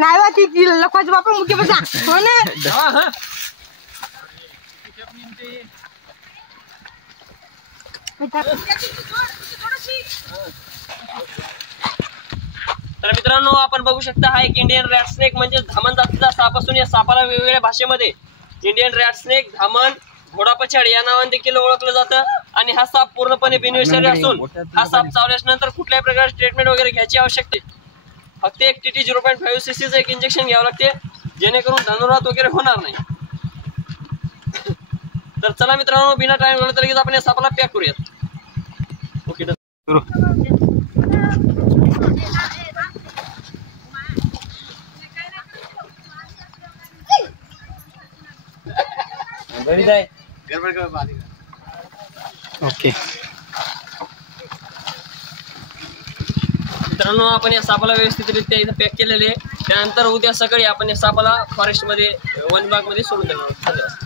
नाही बा ती लखवाची बापा मुके बसा हो ना तर मित्रांनो आपण बघू शकता हा एक इंडियन रॅट स्नेक म्हणजे धामण जातीचा साप असून या सापाला वेगवेगळ्या भाषेमध्ये इंडियन रॅट स्नेक, धामण, घोडापछाड या नावाने देखील ओळखलं जातं आणि हा साप पूर्णपणे बिनविषारी असून हा साप चावल्यानंतर कुठल्याही प्रकारची ट्रीटमेंट वगैरे घ्यायची आवश्यकता आहे. फक्त एक TT 0.5 cc चं एक इंजेक्शन घ्यावं लागते जेणेकरून धनुर्वात वगैरे होणार नाही. तर चला मित्रांनो बिना टाइम घालवता लगेच आपण या सापाला पॅक करूयात. ओके ओके मित्रांनो आपण या सापाला व्यवस्थितरित्या इथं पॅक केलेले आहे. त्यानंतर उद्या सकाळी आपण या सापाला फॉरेस्ट मध्ये वन विभाग मध्ये सोडून देणार आहोत. धन्यवाद.